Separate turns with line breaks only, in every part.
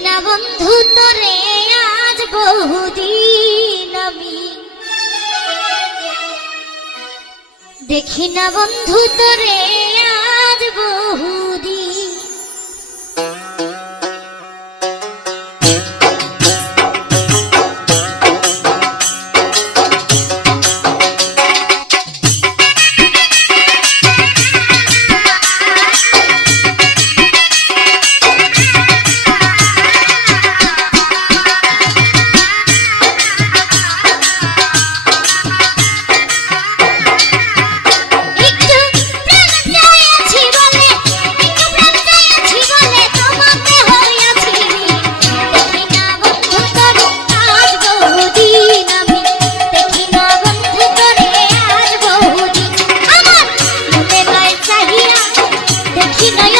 না বন্ধু তোরে আজ বহুদিন আমি দেখি না বন্ধু তোরে আজ বহু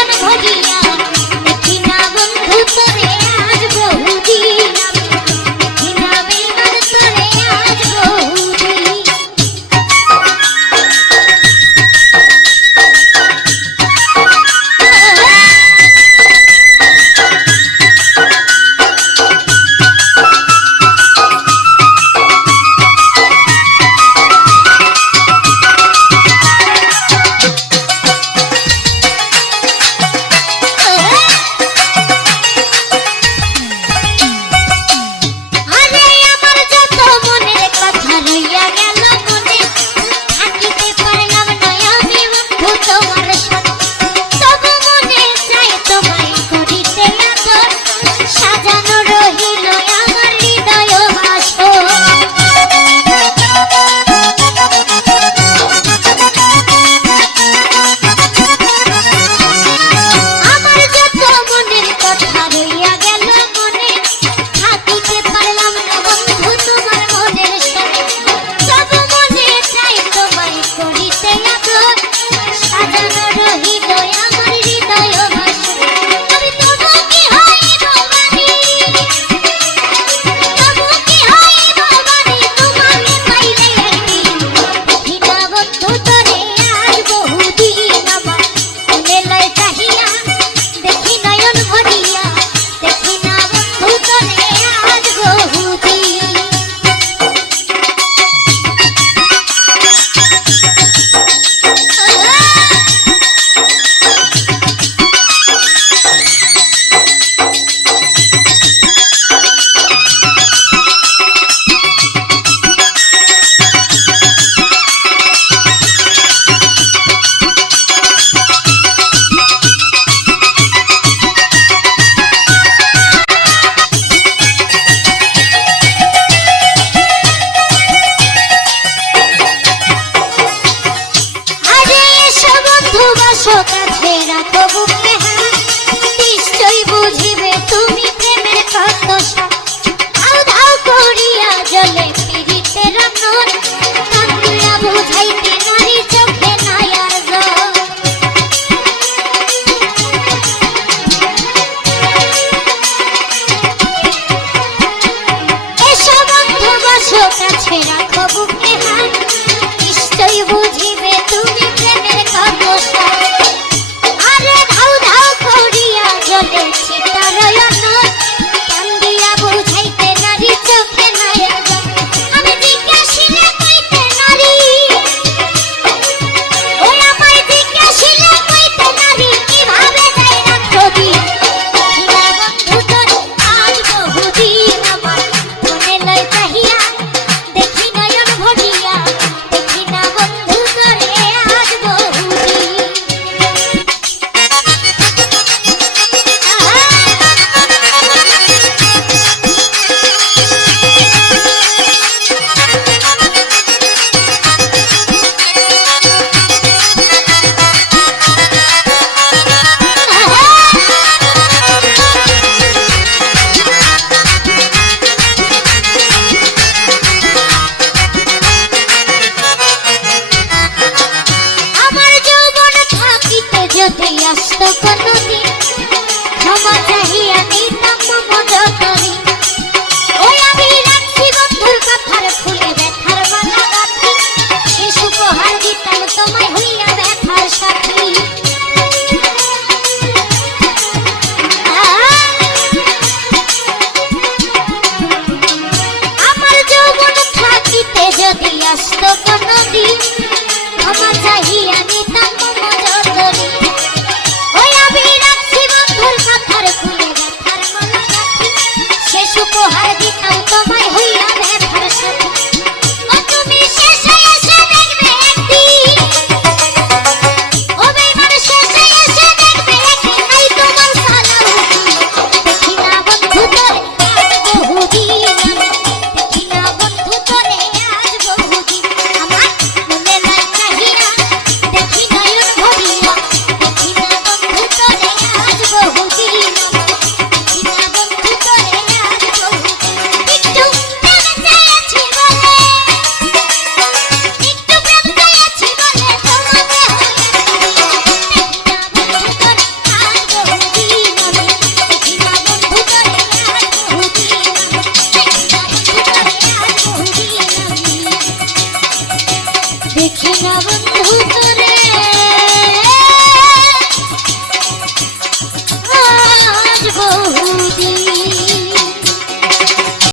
咱们多勤劳。দেখে না